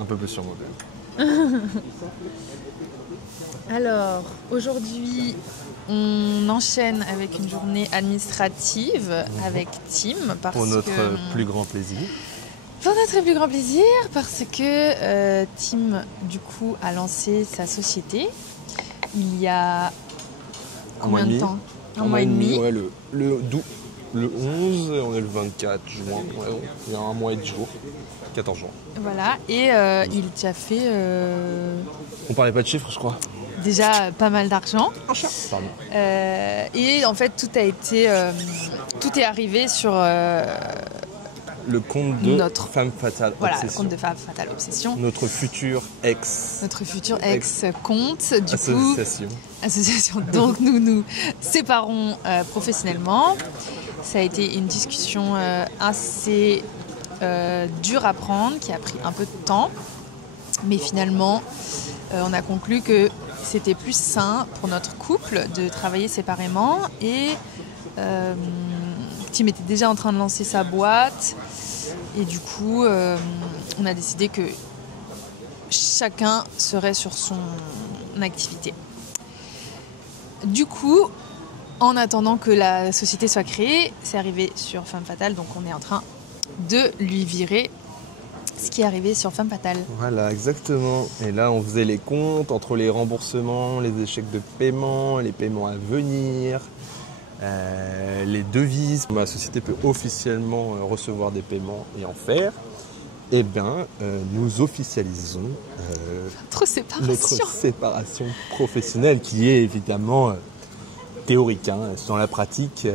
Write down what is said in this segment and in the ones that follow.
un peu plus sur moi. Alors, aujourd'hui, on enchaîne avec une journée administrative avec Tim. Pour notre plus grand plaisir. Pour notre plus grand plaisir, parce que Tim, du coup, a lancé sa société il y a combien de temps? Un mois et demi. Ouais, le 11, on est le 24 juin. Ouais, il y a un mois et 10 jours. 14 jours. Voilà, et il t'a fait... On parlait pas de chiffres, je crois. Déjà pas mal d'argent. Pardon. Et en fait, tout est arrivé sur... le compte de notre Femme Fatale voilà, Obsession. Le compte de Femme Fatale Obsession. Notre futur ex. Compte, du association. coup. Association. Donc nous séparons professionnellement. Ça a été une discussion assez dure à prendre, qui a pris un peu de temps. Mais finalement, on a conclu que c'était plus sain pour notre couple de travailler séparément. Et Tim était déjà en train de lancer sa boîte. Et du coup, on a décidé que chacun serait sur son activité. Du coup, en attendant que la société soit créée, c'est arrivé sur Femme Fatale, donc on est en train de lui virer ce qui est arrivé sur Femme Fatale. Voilà, exactement. Et là, on faisait les comptes entre les remboursements, les échecs de paiement, les paiements à venir, les devises. Ma société peut officiellement recevoir des paiements et en faire. Eh bien, nous officialisons notre séparation professionnelle qui est évidemment théorique. Hein. Dans la pratique,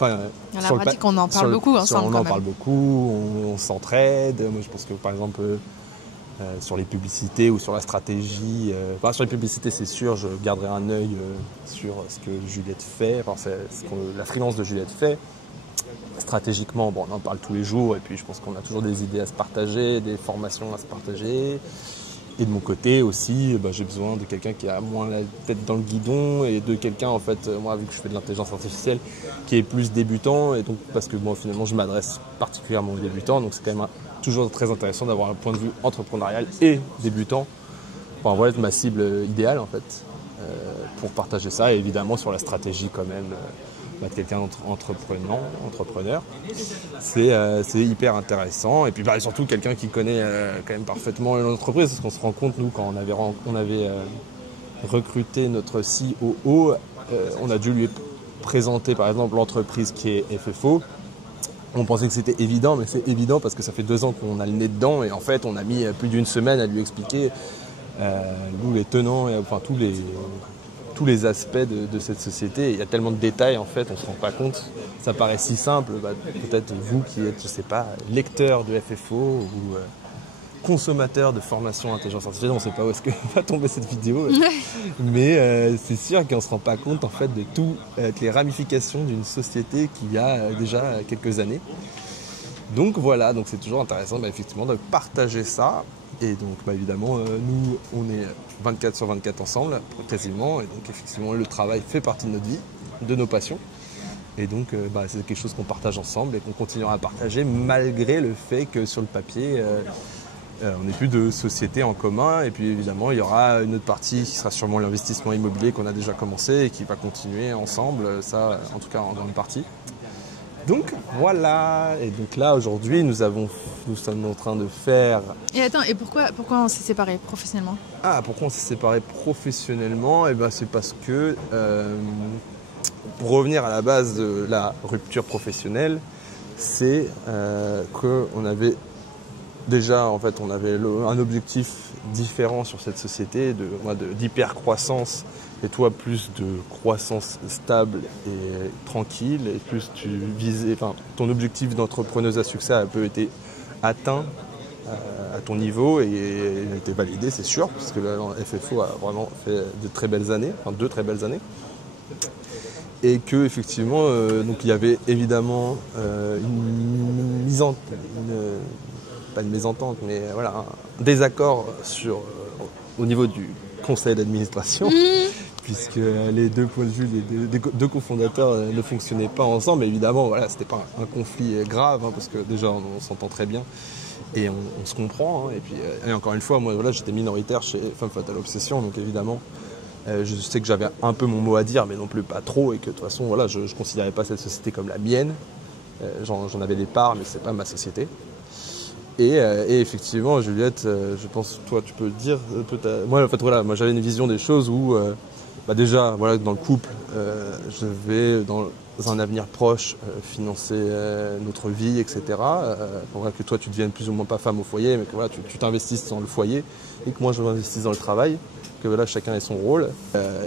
dans la pratique, on en parle beaucoup ensemble. On en parle beaucoup, on s'entraide. Moi, je pense que par exemple, sur les publicités ou sur la stratégie, sur les publicités, c'est sûr, je garderai un œil sur ce que Juliette fait, la freelance de Juliette fait. Stratégiquement, on en parle tous les jours et puis je pense qu'on a toujours des idées à se partager, des formations à se partager. Et de mon côté aussi, j'ai besoin de quelqu'un qui a moins la tête dans le guidon et de quelqu'un, en fait, moi, vu que je fais de l'intelligence artificielle, qui est plus débutant. Et donc, parce que moi, finalement, je m'adresse particulièrement aux débutants. Donc, c'est quand même toujours très intéressant d'avoir un point de vue entrepreneurial et débutant. Enfin, voilà ma cible idéale, en fait, pour partager ça. Et évidemment, sur la stratégie, quand même, quelqu'un d'entrepreneur, c'est hyper intéressant. Et puis surtout quelqu'un qui connaît quand même parfaitement l'entreprise, parce qu'on se rend compte, nous, quand on avait recruté notre COO, on a dû lui présenter par exemple l'entreprise qui est FFO. On pensait que c'était évident, mais c'est évident parce que ça fait 2 ans qu'on a le nez dedans, et en fait on a mis plus d'une semaine à lui expliquer nous les tenants, et enfin tous les aspects de cette société. Il y a tellement de détails, en fait, on ne se rend pas compte. Ça paraît si simple. Peut-être vous qui êtes, je sais pas, lecteur de FFO ou consommateur de formation intelligence artificielle, on ne sait pas où est-ce que va tomber cette vidéo. Mais c'est sûr qu'on ne se rend pas compte, en fait, de toutes les ramifications d'une société qui a déjà quelques années. Donc voilà, donc c'est toujours intéressant effectivement de partager ça. Et donc évidemment, nous, on est 24/24 ensemble, quasiment. Et donc effectivement, le travail fait partie de notre vie, de nos passions. Et donc c'est quelque chose qu'on partage ensemble et qu'on continuera à partager malgré le fait que sur le papier, on n'ait plus de société en commun. Et puis évidemment, il y aura une autre partie qui sera sûrement l'investissement immobilier qu'on a déjà commencé et qui va continuer ensemble, ça en tout cas en grande partie. Donc voilà, et donc là aujourd'hui nous sommes en train de faire... Et attends, et pourquoi on s'est séparés professionnellement? Pourquoi on s'est séparés professionnellement? C'est parce que, pour revenir à la base de la rupture professionnelle, c'est qu'on avait déjà, en fait, on avait un objectif différent sur cette société, d'hyper-croissance, et toi plus de croissance stable et tranquille, et plus tu visais, ton objectif d'entrepreneuse à succès a un peu été atteint à ton niveau, et il a été validé, c'est sûr, parce que là, FFO a vraiment fait de très belles années, 2 très belles années. Et que effectivement, donc il y avait évidemment pas une mésentente, mais voilà, un désaccord au niveau du conseil d'administration, puisque les 2 points de vue des 2 cofondateurs ne fonctionnaient pas ensemble. Et évidemment, voilà, c'était pas un conflit grave, parce que déjà on s'entend très bien. Et on se comprend. Hein. Et puis, et encore une fois, moi, voilà, j'étais minoritaire chez Femme Fatale Obsession, donc évidemment, je sais que j'avais un peu mon mot à dire, mais non plus pas trop, et que de toute façon, voilà, je ne considérais pas cette société comme la mienne. J'en avais des parts, mais c'est pas ma société. Et effectivement, Juliette, je pense, toi, tu peux le dire. Moi, en fait, voilà, moi, j'avais une vision des choses où, déjà, voilà, dans le couple, je vais dans un avenir proche financer notre vie, etc. Pour que toi, tu deviennes plus ou moins pas femme au foyer, mais que voilà, tu t'investisses dans le foyer et que moi, je m'investisse dans le travail. Que voilà, chacun ait son rôle.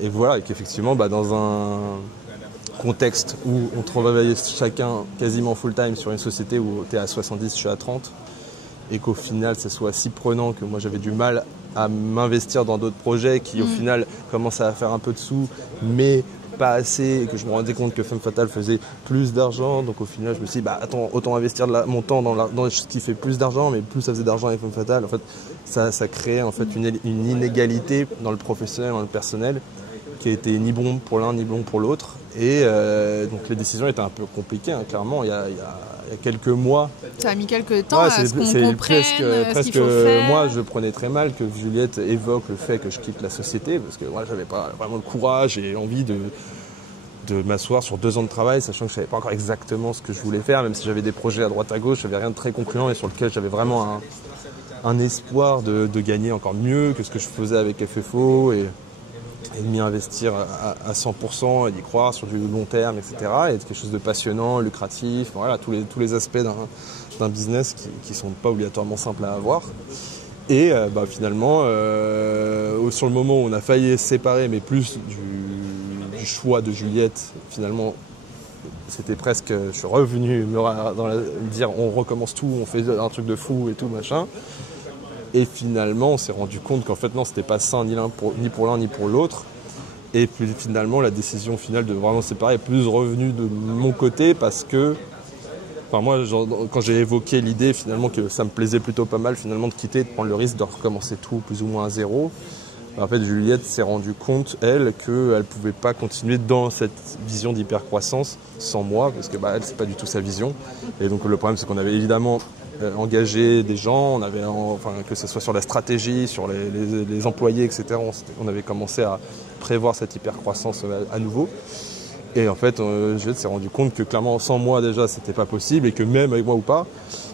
Et voilà, et qu'effectivement, dans un contexte où on travaille chacun quasiment full-time sur une société où tu es à 70, je suis à 30, et qu'au final, ça soit si prenant que moi, j'avais du mal à m'investir dans d'autres projets qui, au final, commençaient à faire un peu de sous, mais pas assez, et que je me rendais compte que Femme Fatale faisait plus d'argent. Donc au final, je me suis dit, attends, autant investir mon temps dans ce qui fait plus d'argent, mais plus ça faisait d'argent avec Femme Fatale. En fait, ça créait en fait une inégalité dans le professionnel, dans le personnel, qui a été ni bon pour l'un ni bon pour l'autre. Et donc les décisions étaient un peu compliquées, hein, clairement. Il y a quelques mois. Ça a mis quelques temps à ce qu'on comprenne ce qu'il faut faire. Moi, je prenais très mal que Juliette évoque le fait que je quitte la société, parce que moi, j'avais pas vraiment le courage et envie de m'asseoir sur 2 ans de travail, sachant que je savais pas encore exactement ce que je voulais faire, même si j'avais des projets à droite à gauche, j'avais rien de très concluant et sur lequel j'avais vraiment un espoir de gagner encore mieux que ce que je faisais avec FFO et de m'y investir à 100% et d'y croire sur du long terme, etc. Et de quelque chose de passionnant, lucratif, voilà, tous les aspects d'un business qui sont pas obligatoirement simples à avoir. Et finalement, sur le moment où on a failli se séparer, mais plus du choix de Juliette, finalement, c'était presque, je suis revenu me dire on recommence tout, on fait un truc de fou et tout, machin. Et finalement, on s'est rendu compte qu'en fait, non, c'était pas sain ni pour l'un ni pour l'autre. Et puis finalement, la décision finale de vraiment séparer est plus revenue de mon côté parce que, moi, quand j'ai évoqué l'idée finalement que ça me plaisait plutôt pas mal finalement de quitter, de prendre le risque de recommencer tout plus ou moins à zéro, en fait, Juliette s'est rendue compte, elle, qu'elle ne pouvait pas continuer dans cette vision d'hypercroissance sans moi, parce que elle, c'est pas du tout sa vision. Et donc le problème, c'est qu'on avait évidemment engagé des gens, on avait, que ce soit sur la stratégie, sur les employés, etc. On avait commencé à prévoir cette hypercroissance à nouveau. Et en fait, Juliette s'est rendu compte que clairement, sans moi déjà, c'était pas possible et que même avec moi ou pas,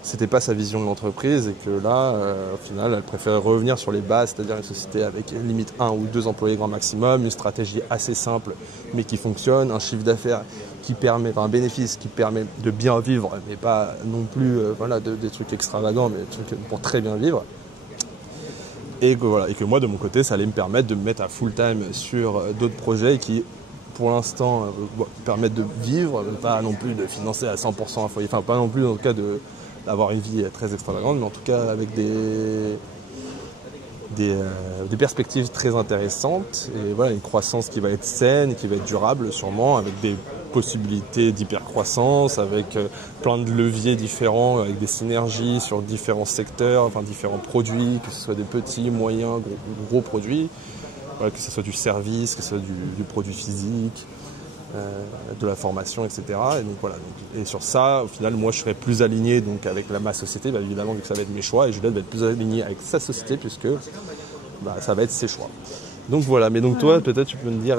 c'était pas sa vision de l'entreprise et que là, au final, elle préférait revenir sur les bases, c'est-à-dire une société avec limite 1 ou 2 employés grand maximum, une stratégie assez simple mais qui fonctionne, un chiffre d'affaires qui permet, un bénéfice qui permet de bien vivre, mais pas non plus des trucs extravagants, mais des trucs pour très bien vivre. Et que moi, de mon côté, ça allait me permettre de me mettre à full time sur d'autres projets qui, pour l'instant, permettent de vivre, pas non plus de financer à 100% un foyer, enfin pas non plus dans le cas d'avoir une vie très extravagante, mais en tout cas avec des perspectives très intéressantes et voilà, une croissance qui va être saine, qui va être durable sûrement, avec des possibilités d'hypercroissance, avec plein de leviers différents, avec des synergies sur différents secteurs, enfin différents produits, que ce soit des petits, moyens, gros produits. Voilà, que ce soit du service, que ce soit du produit physique, de la formation, etc. Et, donc, voilà. Et sur ça, au final, moi, je serais plus aligné donc, avec ma société, évidemment, vu que ça va être mes choix, et Juliette va être plus alignée avec sa société, puisque ça va être ses choix. Donc voilà, mais donc toi, peut-être tu peux me dire,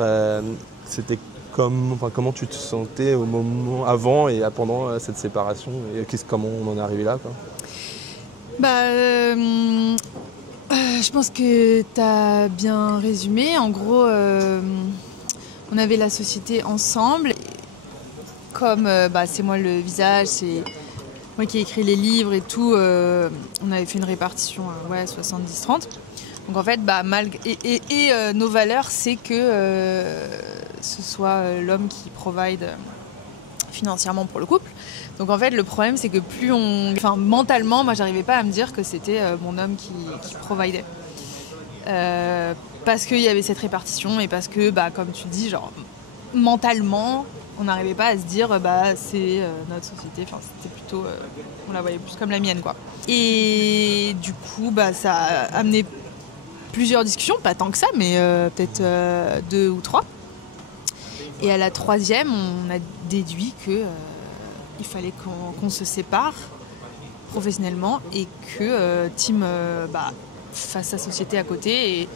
c'était comment tu te sentais au moment avant et pendant cette séparation, et comment on en est arrivé là, quoi. Je pense que tu as bien résumé. En gros, on avait la société ensemble. Comme c'est moi le visage, c'est moi qui ai écrit les livres et tout, on avait fait une répartition 70-30. Donc en fait, nos valeurs, c'est que ce soit l'homme qui provide financièrement pour le couple. Donc en fait, le problème, c'est que mentalement, moi, j'arrivais pas à me dire que c'était mon homme qui providait. Parce qu'il y avait cette répartition et parce que, comme tu dis, genre, mentalement, on n'arrivait pas à se dire, c'est notre société. Enfin, c'était plutôt, on la voyait plus comme la mienne, quoi. Et du coup, ça a amené plusieurs discussions, pas tant que ça, mais peut-être 2 ou 3. Et à la 3e, on a déduit que il fallait qu'on se sépare professionnellement et que Tim fasse sa société à côté et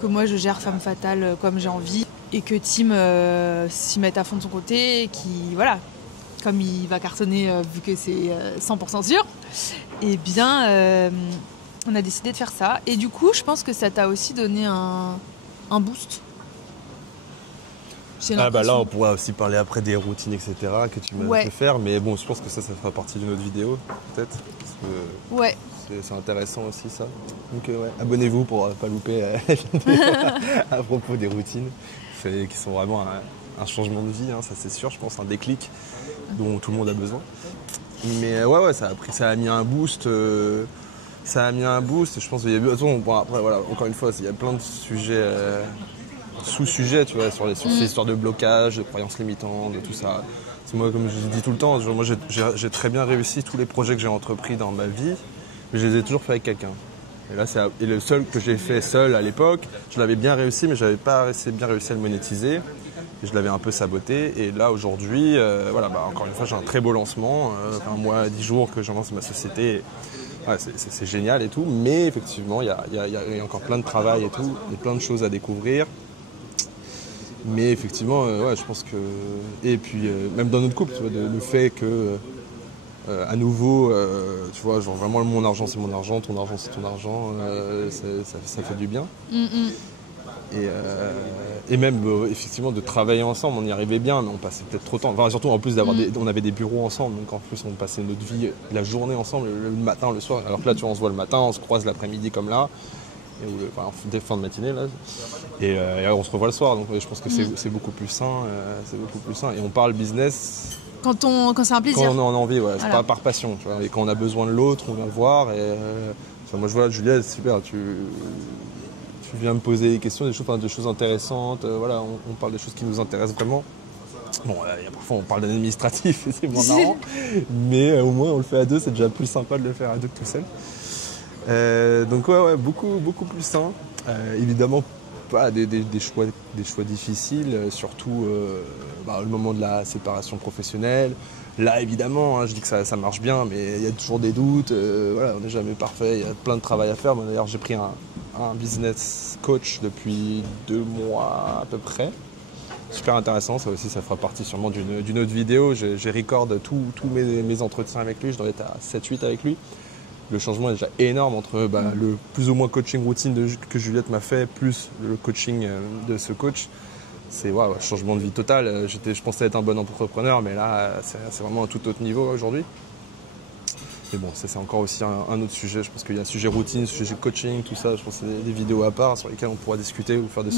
que moi je gère Femme Fatale comme j'ai envie et que Tim s'y mette à fond de son côté et qui, voilà, comme il va cartonner vu que c'est 100% sûr, et bien on a décidé de faire ça. Et du coup, je pense que ça t'a aussi donné un boost. Là, on pourra aussi parler après des routines, etc. que tu m'as fait faire. Mais bon, je pense que ça fera partie d'une autre vidéo, peut-être. Parce que c'est intéressant aussi, ça. Donc, abonnez-vous pour pas louper à propos des routines, qui sont vraiment un changement de vie, hein, ça c'est sûr, je pense, un déclic dont tout le monde a besoin. Mais ça a mis un boost. Ça a mis un boost. Je pense qu'il y a après, voilà, encore une fois, il y a plein de sujets, sous-sujets, tu vois, sur ces histoires de blocage, de croyances limitantes, de tout ça. Moi, comme je dis tout le temps, moi j'ai très bien réussi tous les projets que j'ai entrepris dans ma vie, mais je les ai toujours fait avec quelqu'un. Et là, et le seul que j'ai fait seul à l'époque, je l'avais bien réussi, mais je n'avais pas assez bien réussi à le monétiser. Et je l'avais un peu saboté. Et là, aujourd'hui, encore une fois, j'ai un très beau lancement. Un mois, 10 jours que je lance ma société. Ouais, c'est génial et tout. Mais effectivement, il y a encore plein de travail et tout. Il y a plein de choses à découvrir. Mais effectivement, je pense que... Et puis, même dans notre couple, tu vois, le fait que... à nouveau, tu vois, genre vraiment mon argent c'est mon argent, ton argent c'est ton argent, ça fait du bien. Et même effectivement de travailler ensemble, on y arrivait bien, mais on passait peut-être trop de temps. Enfin, surtout en plus on avait des bureaux ensemble, donc en plus on passait notre vie, la journée ensemble, le matin, le soir. Alors que là, tu vois, on se voit le matin, on se croise l'après-midi comme là, des fins de matinée là, et on se revoit le soir. Donc je pense que c'est beaucoup plus sain, Et on parle business. Quand c'est un plaisir. Quand on en a envie, c'est pas par passion. Tu vois, et quand on a besoin de l'autre, on vient le voir. Et moi, je vois Juliette, c'est super. Tu viens me poser des questions, des choses intéressantes. On parle des choses qui nous intéressent vraiment. Bon, parfois on parle d'un administratif et c'est moins marrant. Mais au moins on le fait à deux, c'est déjà plus sympa de le faire à deux que tout seul. Donc beaucoup plus sain. Évidemment, pas des choix difficiles, surtout le moment de la séparation professionnelle. Là, évidemment, je dis que ça marche bien, mais il y a toujours des doutes. On n'est jamais parfait, il y a plein de travail à faire. Moi, d'ailleurs, j'ai pris un business coach depuis 2 mois à peu près. Super intéressant, ça aussi, ça fera partie sûrement d'une autre vidéo. J'ai record tous mes entretiens avec lui, je dois être à 7-8 avec lui. Le changement est déjà énorme entre le plus ou moins coaching routine que Juliette m'a fait, plus le coaching de ce coach. C'est changement de vie total. Je pensais être un bon entrepreneur, mais là, c'est vraiment un tout autre niveau aujourd'hui. Mais bon, c'est encore aussi un autre sujet. Je pense qu'il y a un sujet routine, sujet coaching, tout ça. Je pense que c'est des vidéos à part sur lesquelles on pourra discuter ou faire des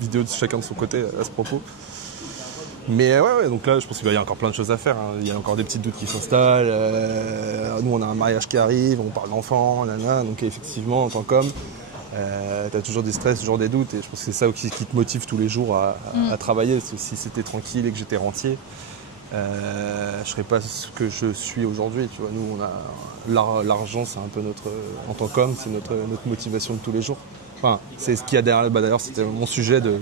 vidéos de chacun de son côté à ce propos. Mais donc là, je pense qu'il y a encore plein de choses à faire. Hein. Il y a encore des petits doutes qui s'installent. Nous, on a un mariage qui arrive, on parle d'enfants, donc effectivement, en tant qu'homme, tu as toujours des stress, toujours des doutes. Et je pense que c'est ça qui te motive tous les jours à travailler. Parce que si c'était tranquille et que j'étais rentier, je ne serais pas ce que je suis aujourd'hui. Tu vois, nous, on a l'argent, c'est un peu en tant qu'homme, c'est notre motivation de tous les jours. Enfin, c'est ce qu'il y a derrière. D'ailleurs, c'était mon sujet de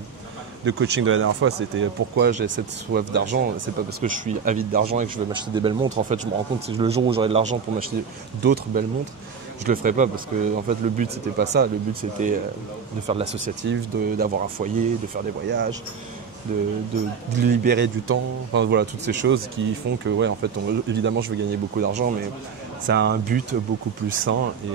coaching de la dernière fois, c'était pourquoi j'ai cette soif d'argent. C'est pas parce que je suis avide d'argent et que je veux m'acheter des belles montres. En fait, je me rends compte que le jour où j'aurai de l'argent pour m'acheter d'autres belles montres, je le ferai pas parce que en fait le but c'était pas ça. Le but c'était de faire de l'associatif, d'avoir un foyer, de faire des voyages, de libérer du temps. Enfin voilà, toutes ces choses qui font que en fait évidemment je veux gagner beaucoup d'argent, mais c'est un but beaucoup plus sain et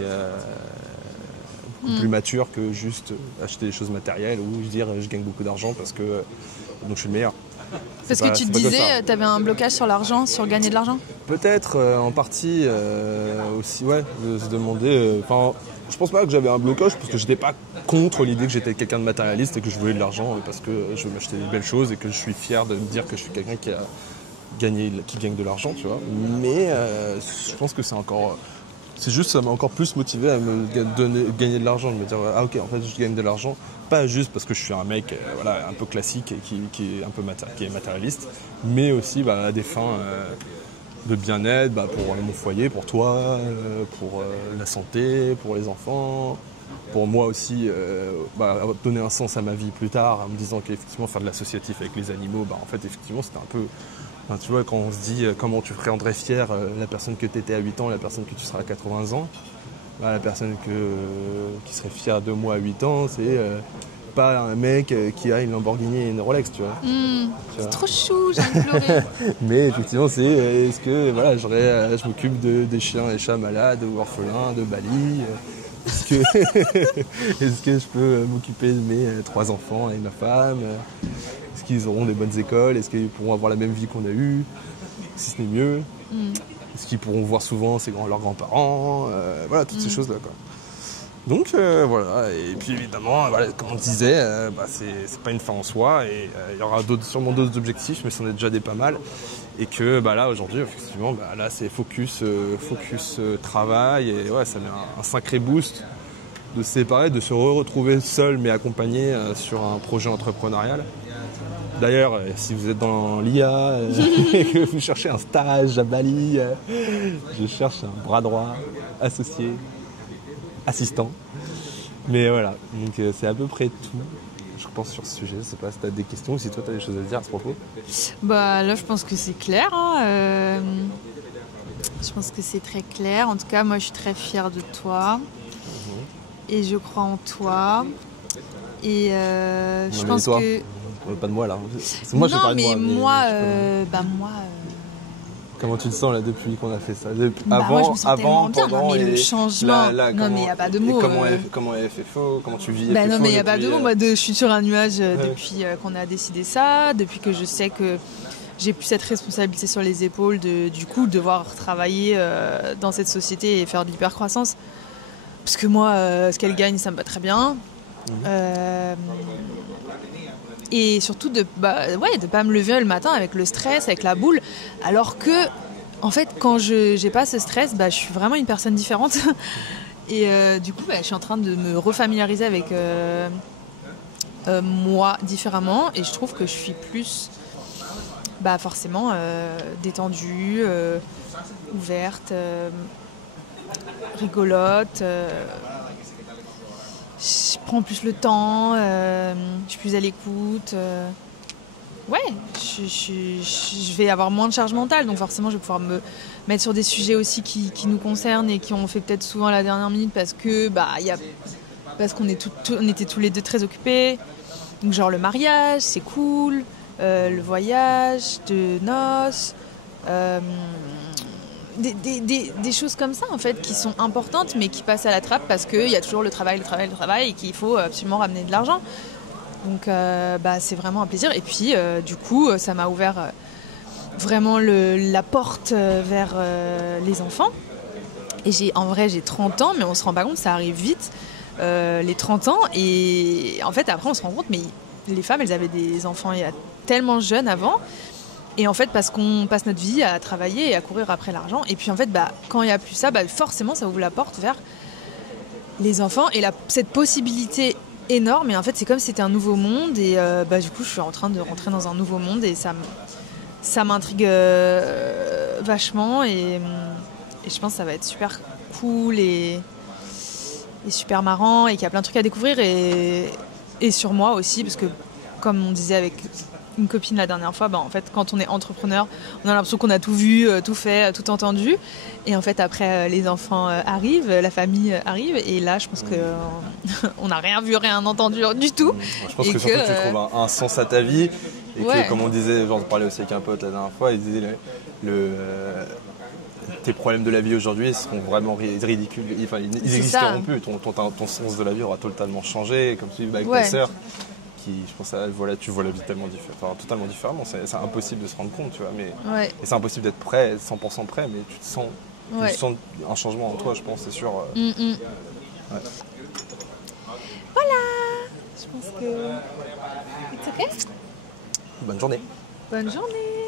plus mature que juste acheter des choses matérielles ou dire je gagne beaucoup d'argent parce que donc je suis le meilleur. Parce que tu te disais, tu avais un blocage sur l'argent, sur gagner de l'argent ? Peut-être en partie aussi, de se demander. Je pense pas que j'avais un blocage parce que j'étais pas contre l'idée que j'étais quelqu'un de matérialiste et que je voulais de l'argent parce que je veux m'acheter des belles choses et que je suis fier de me dire que je suis quelqu'un qui gagne de l'argent, tu vois. Mais je pense que c'est juste ça m'a encore plus motivé à me gagner de l'argent, de me dire en fait je gagne de l'argent, pas juste parce que je suis un mec un peu classique et qui est un peu qui est matérialiste, mais aussi à des fins de bien-être, pour mon foyer, pour toi, pour la santé, pour les enfants, pour moi aussi donner un sens à ma vie plus tard, en me disant qu'effectivement faire de l'associatif avec les animaux, en fait effectivement c'était un peu Enfin, tu vois, quand on se dit comment tu ferais André fier, la personne que tu étais à 8 ans, la personne que tu seras à 80 ans, bah, la personne qui serait fière de moi à 8 ans, c'est pas un mec qui a une Lamborghini et une Rolex, tu vois. C'est trop chou, j'ai envie de pleurer. Mais effectivement, c'est est-ce que voilà, je m'occupe des chiens et chats malades ou orphelins de Bali est-ce que, est-ce que je peux m'occuper de mes 3 enfants et ma femme est-ce qu'ils auront des bonnes écoles? Est-ce qu'ils pourront avoir la même vie qu'on a eue? Si ce n'est mieux? Est-ce qu'ils pourront voir souvent leurs grands-parents? Voilà, toutes ces choses-là, quoi. Donc voilà, et puis évidemment, voilà, comme on disait, c'est pas une fin en soi, et il y aura sûrement d'autres objectifs, mais c'en est déjà des pas mal. Et que là aujourd'hui, effectivement, là c'est focus travail, et ouais, ça met un sacré boost de se séparer, de se retrouver seul mais accompagné sur un projet entrepreneurial. D'ailleurs, si vous êtes dans l'IA et que vous cherchez un stage à Bali, je cherche un bras droit, associé, assistant. Mais voilà, donc c'est à peu près tout, je pense, sur ce sujet. Je sais pas si tu as des questions ou si toi tu as des choses à dire à ce propos. Bah là, je pense que c'est clair. Je pense que c'est très clair. En tout cas, moi, je suis très fière de toi. Et je crois en toi. Et je pense toi, que... pas de moi là. Moi, je parle de moi. Moi, comment tu te sens là depuis qu'on a fait ça? Moi, je me sens tellement bien. Non, mais le changement... non, mais il n'y a pas de mots. Comment FFO? Comment tu vis FFO? Non, mais il n'y a pas de mots. Moi, je suis sur un nuage depuis qu'on a décidé ça, depuis que je sais que j'ai plus cette responsabilité sur les épaules du coup, devoir travailler dans cette société et faire de l'hypercroissance. Parce que moi, ce qu'elle gagne, ça me va très bien. Et surtout de pas me lever le matin avec le stress, avec la boule, alors que en fait quand je n'ai pas ce stress, je suis vraiment une personne différente. Et du coup je suis en train de me refamiliariser avec moi différemment, et je trouve que je suis plus forcément détendue, ouverte, rigolote. Je prends plus le temps, je suis plus à l'écoute. Je vais avoir moins de charge mentale, donc forcément je vais pouvoir me mettre sur des sujets aussi qui nous concernent et qui ont fait peut-être souvent à la dernière minute parce qu'on était tous les deux très occupés. Donc genre le mariage, c'est cool, le voyage de noces, des choses comme ça en fait qui sont importantes mais qui passent à la trappe parce qu'il y a toujours le travail et qu'il faut absolument ramener de l'argent. Donc c'est vraiment un plaisir. Et puis du coup ça m'a ouvert vraiment la porte vers les enfants. Et j'ai 30 ans, mais on se rend pas compte, ça arrive vite, les 30 ans. Et en fait après on se rend compte, mais les femmes elles avaient des enfants il y a tellement jeunes avant. Et en fait, parce qu'on passe notre vie à travailler et à courir après l'argent. Et puis en fait, quand il n'y a plus ça, forcément, ça ouvre la porte vers les enfants. Et cette possibilité énorme. Et en fait, c'est comme si c'était un nouveau monde. Et du coup, je suis en train de rentrer dans un nouveau monde. Et ça m'intrigue vachement. Et je pense que ça va être super cool et super marrant. Et qu'il y a plein de trucs à découvrir. Et sur moi aussi. Parce que, comme on disait avec une copine la dernière fois, en fait quand on est entrepreneur on a l'impression qu'on a tout vu, tout fait, tout entendu, et en fait après les enfants arrivent, la famille arrive, et là je pense que on n'a rien vu, rien entendu du tout. Je pense que surtout tu trouves un sens à ta vie et que comme on disait, on parlait aussi avec un pote la dernière fois, il disait tes problèmes de la vie aujourd'hui seront vraiment ridicules, ils n'existeront plus, ton sens de la vie aura totalement changé, comme tu dis avec ta sœur qui, je pense, tu vois la vie totalement différemment. C'est impossible de se rendre compte, tu vois. Et c'est impossible d'être prêt, 100% prêt, mais tu sens un changement en toi, je pense, c'est sûr. Voilà, je pense que... It's okay. Bonne journée. Bonne journée.